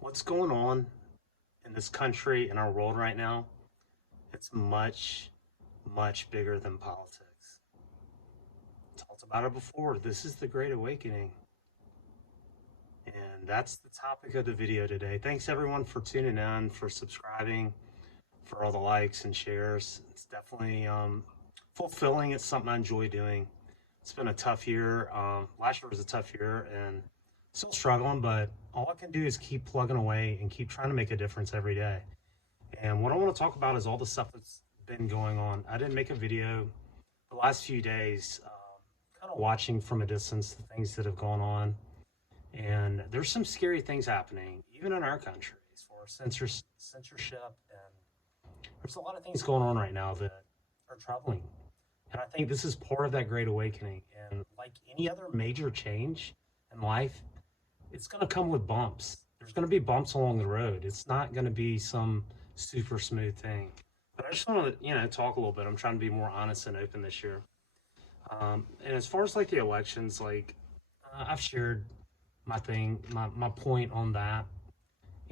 What's going on in this country, in our world right now, it's much, much bigger than politics. Talked about it before. This is the Great Awakening. And that's the topic of the video today. Thanks everyone for tuning in, for subscribing, for all the likes and shares. It's definitely fulfilling. It's something I enjoy doing. It's been a tough year. Last year was a tough year and still struggling, but all I can do is keep plugging away and keep trying to make a difference every day. And what I want to talk about is all the stuff that's been going on. I didn't make a video the last few days, kind of watching from a distance the things that have gone on. And there's some scary things happening, even in our country, as far as censorship. And there's a lot of things going on right now that are troubling. And I think this is part of that great awakening. And like any other major change in life, it's going to come with bumps. There's going to be bumps along the road. It's not going to be some super smooth thing. But I just want to, talk a little bit. I'm trying to be more honest and open this year. And as far as like the elections, I've shared my point on that.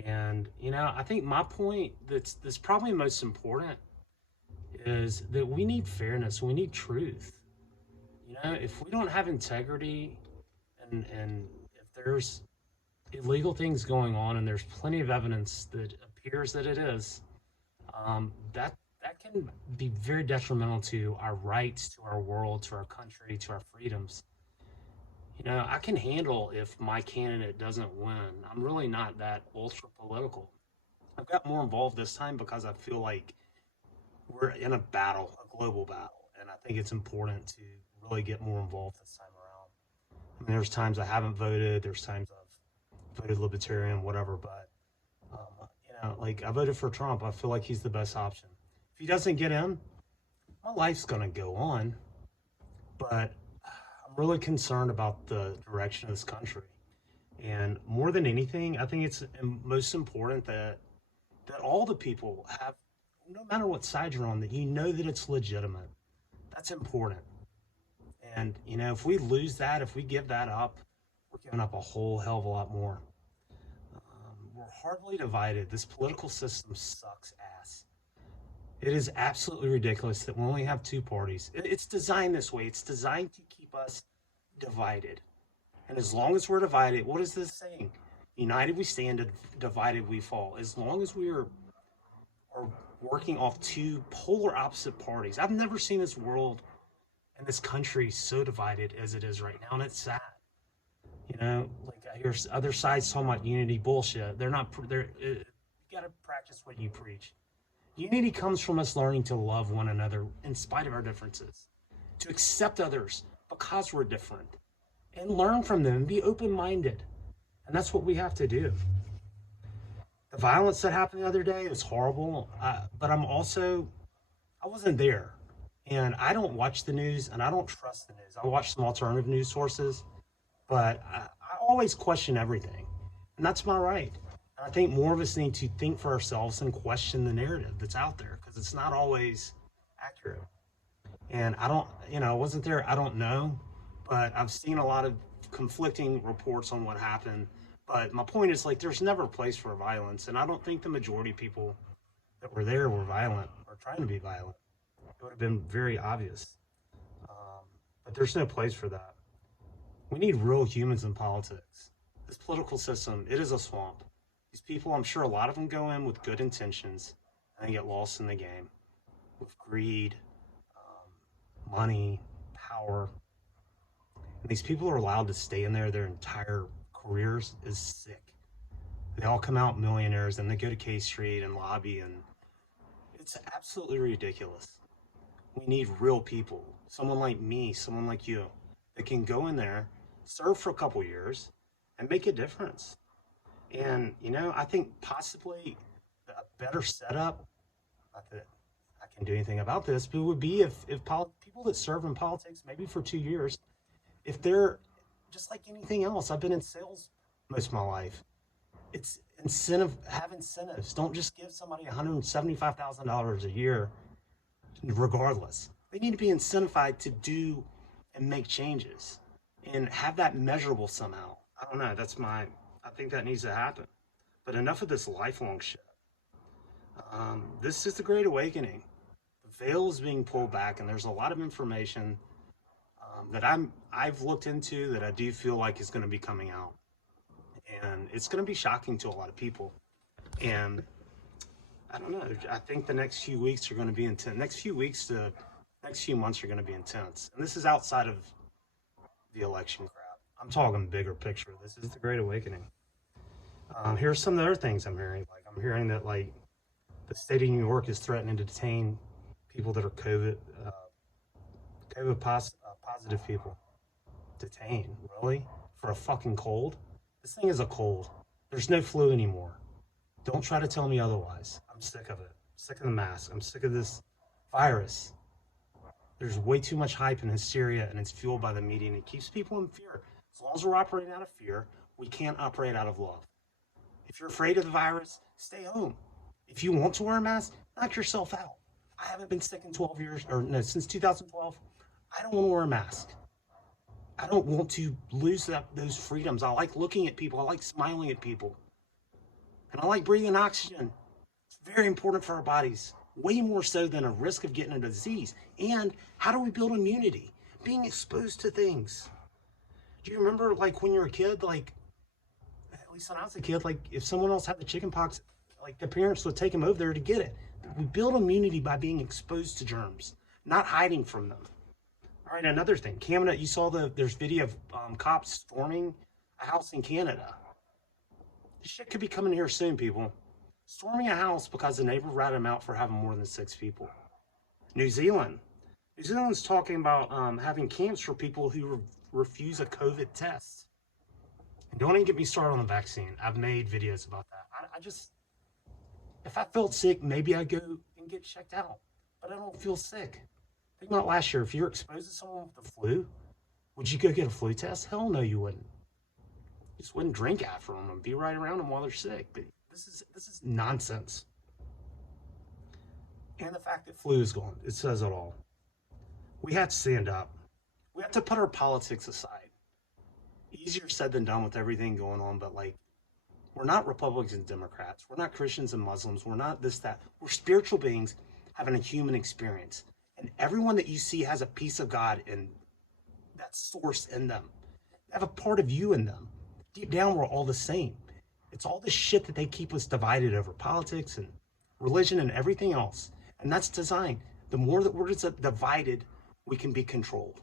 And I think my point that's probably most important is that we need fairness. We need truth. If we don't have integrity, and if there's illegal things going on, and there's plenty of evidence that appears that it is, that can be very detrimental to our rights, to our world, to our country, to our freedoms. I can handle if my candidate doesn't win. I'm really not that ultra political. I've got more involved this time because I feel like we're in a battle, a global battle, and I think it's important to really get more involved this time around. I mean, there's times I haven't voted, there's times I've voted libertarian, whatever, but like I voted for Trump. I feel like he's the best option. If he doesn't get in, my life's gonna go on, but I'm really concerned about the direction of this country. And more than anything, I think it's most important that all the people have, no matter what side you're on, that you know that it's legitimate. That's important. And if we lose that, if we give that up, we're giving up a whole hell of a lot more. We're hardly divided. This political system sucks ass. It is absolutely ridiculous that we only have two parties. It's designed this way. It's designed to keep us divided. And as long as we're divided, what is this saying? United we stand, divided we fall. As long as we are working off two polar opposite parties. I've never seen this world and this country so divided as it is right now, and it's sad. Like I hear other sides talking about unity bullshit. They're not. You got to practice what you preach. Unity comes from us learning to love one another in spite of our differences, to accept others because we're different, and learn from them and be open-minded. And that's what we have to do. The violence that happened the other day was horrible, but I wasn't there. And I don't watch the news and I don't trust the news. I watch some alternative news sources, but I always question everything. And that's my right. I think more of us need to think for ourselves and question the narrative that's out there because it's not always accurate. And I wasn't there. I don't know, but I've seen a lot of conflicting reports on what happened. But my point is, like, there's never a place for violence. And I don't think the majority of people that were there were violent or trying to be violent. It would have been very obvious. But there's no place for that. We need real humans in politics. This political system, it is a swamp. These people, I'm sure a lot of them go in with good intentions and they get lost in the game with greed, money, power. And these people are allowed to stay in there their entire careers is sick. They all come out millionaires and they go to K Street and lobby, and it's absolutely ridiculous. We need real people, someone like me, someone like you, that can go in there, serve for a couple years, and make a difference. And I think possibly a better setup, not that I can do anything about this, but it would be if people that serve in politics, maybe for 2 years, if they're just like anything else. I've been in sales most of my life. It's have incentives. Don't just give somebody $175,000 a year regardless. They need to be incentivized to do and make changes and have that measurable somehow. I don't know. I think that needs to happen. But enough of this lifelong shit. This is the Great Awakening. The veil is being pulled back, and there's a lot of information that I've looked into that I do feel like is going to be coming out, and it's going to be shocking to a lot of people. And I don't know. I think the next few weeks are going to be intense. Next few months are going to be intense. And this is outside of the election crap. I'm talking bigger picture. This is the Great Awakening. Here's some of the other things I'm hearing. Like I'm hearing that like the state of New York is threatening to detain people that are COVID positive people. Detain, really? For a fucking cold? This thing is a cold. There's no flu anymore. Don't try to tell me otherwise. I'm sick of it. I'm sick of the mask. I'm sick of this virus. There's way too much hype and hysteria, and it's fueled by the media, and it keeps people in fear. As long as we're operating out of fear, we can't operate out of love. If you're afraid of the virus, stay home. If you want to wear a mask, knock yourself out. I haven't been sick in 12 years, or no, since 2012. I don't want to wear a mask. I don't want to lose those freedoms. I like looking at people. I like smiling at people. And I like breathing oxygen. It's very important for our bodies, way more so than a risk of getting a disease. And how do we build immunity? Being exposed to things. Do you remember, like, when you were a kid, like, at least when I was a kid, like, if someone else had the chicken pox, like, the parents would take them over there to get it. We build immunity by being exposed to germs, not hiding from them. All right, another thing. Canada, you saw there's video of cops storming a house in Canada. This shit could be coming here soon, people. Storming a house because the neighbor ratted them out for having more than 6 people. New Zealand's talking about having camps for people who refuse a COVID test. And don't even get me started on the vaccine. I've made videos about that. I just, if I felt sick, maybe I'd go and get checked out. But I don't feel sick. Think about last year. If you're exposed to someone with the flu, would you go get a flu test? Hell no, you wouldn't. You just wouldn't drink after them and be right around them while they're sick. But this is nonsense. And the fact that flu is gone, it says it all. We have to stand up. We have to put our politics aside. Easier said than done with everything going on, but like, we're not Republicans and Democrats. We're not Christians and Muslims. We're not this, that. We're spiritual beings having a human experience. And everyone that you see has a piece of God and that source in them. They have a part of you in them. Deep down, we're all the same. It's all the shit that they keep us divided over politics and religion and everything else. And that's designed. The more that we're divided, we can be controlled.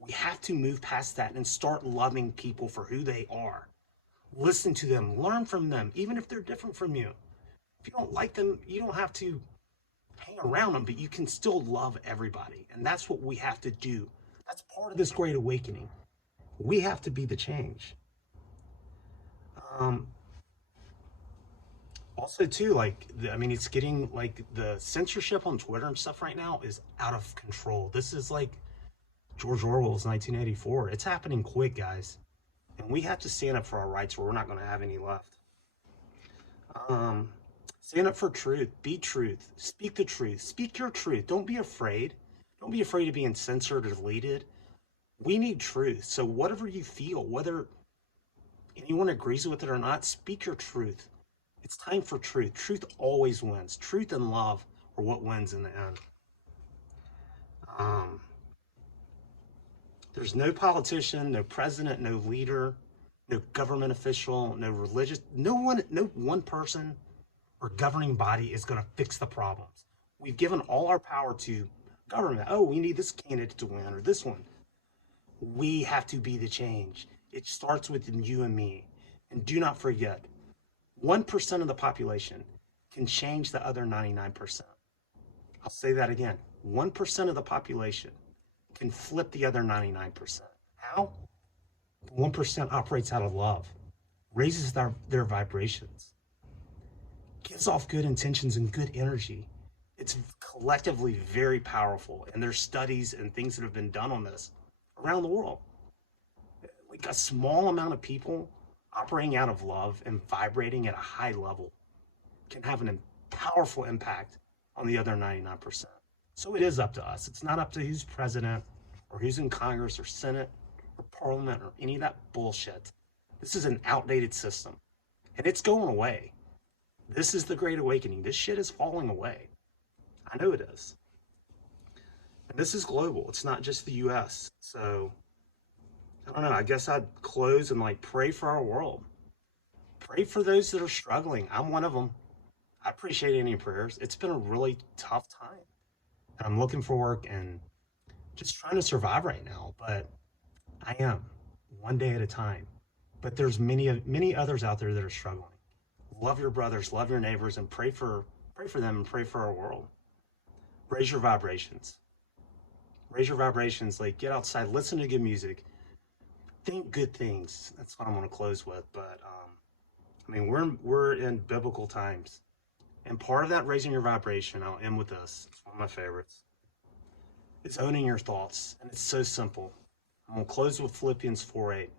We have to move past that and start loving people for who they are. Listen to them, learn from them, even if they're different from you. If you don't like them, you don't have to hang around them, but you can still love everybody. And that's what we have to do. That's part of this Great Awakening. We have to be the change. Also too, like, it's getting, like, the censorship on Twitter and stuff right now is out of control. This is like George Orwell's 1984. It's happening quick, guys. And we have to stand up for our rights, or we're not going to have any left. Stand up for truth. Be truth. Speak the truth. Speak your truth. Don't be afraid. Don't be afraid of being censored or deleted. We need truth. So whatever you feel, whether anyone agrees with it or not, speak your truth. It's time for truth. Truth always wins. Truth and love are what wins in the end. There's no politician, no president, no leader, no government official, no religious, no one person or governing body is going to fix the problems. We've given all our power to government. Oh, we need this candidate to win or this one. We have to be the change. It starts with you and me. And do not forget, 1% of the population can change the other 99%. I'll say that again. 1% of the population can flip the other 99%. How? 1% operates out of love, raises their vibrations, gives off good intentions and good energy. It's collectively very powerful, and there's studies and things that have been done on this around the world. Like a small amount of people operating out of love and vibrating at a high level can have a powerful impact on the other 99%. So it is up to us. It's not up to who's president or who's in Congress or Senate or Parliament or any of that bullshit. This is an outdated system, and it's going away. This is the Great Awakening. This shit is falling away. I know it is. And this is global. It's not just the US. So, I don't know. I guess I'd close and like pray for our world. Pray for those that are struggling. I'm one of them. I appreciate any prayers. It's been a really tough time. And I'm looking for work and just trying to survive right now. But I am one day at a time. But there's many others out there that are struggling. Love your brothers, love your neighbors, and pray for them and pray for our world. Raise your vibrations. Raise your vibrations. Like get outside, listen to good music, think good things. That's what I'm going to close with. But I mean, we're in biblical times, and part of that raising your vibration, I'll end with this. It's one of my favorites. It's owning your thoughts, and it's so simple. I'm going to close with Philippians 4:8.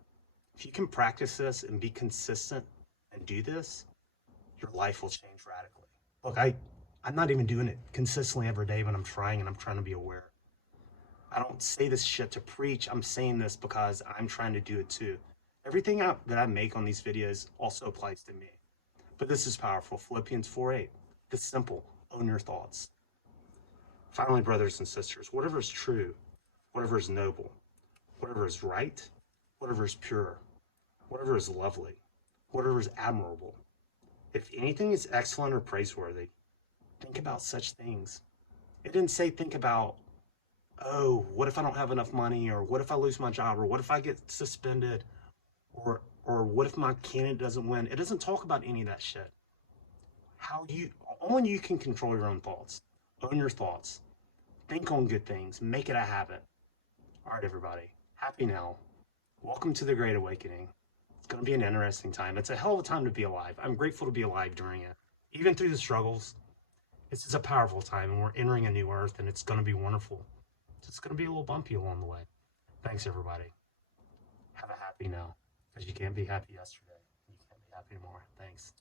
If you can practice this and be consistent and do this, your life will change radically. Look, I'm not even doing it consistently every day, but I'm trying and I'm trying to be aware. I don't say this shit to preach. I'm saying this because I'm trying to do it too. Everything that I make on these videos also applies to me. But this is powerful. Philippians 4:8. It's simple. Own your thoughts. Finally, brothers and sisters, whatever is true, whatever is noble, whatever is right, whatever is pure, whatever is lovely, whatever is admirable, if anything is excellent or praiseworthy, think about such things. It didn't say think about, oh, what if I don't have enough money, or what if I lose my job, or what if I get suspended, or what if my candidate doesn't win. It doesn't talk about any of that shit. Only you can control your own thoughts. Own your thoughts. Think on good things. Make it a habit. All right, everybody. Happy now. Welcome to the Great Awakening. It's going to be an interesting time. It's a hell of a time to be alive. I'm grateful to be alive during it. Even through the struggles, this is a powerful time, and we're entering a new earth, and it's going to be wonderful. It's just going to be a little bumpy along the way. Thanks, everybody. Have a happy now, because you can't be happy yesterday. You can't be happy tomorrow. Thanks.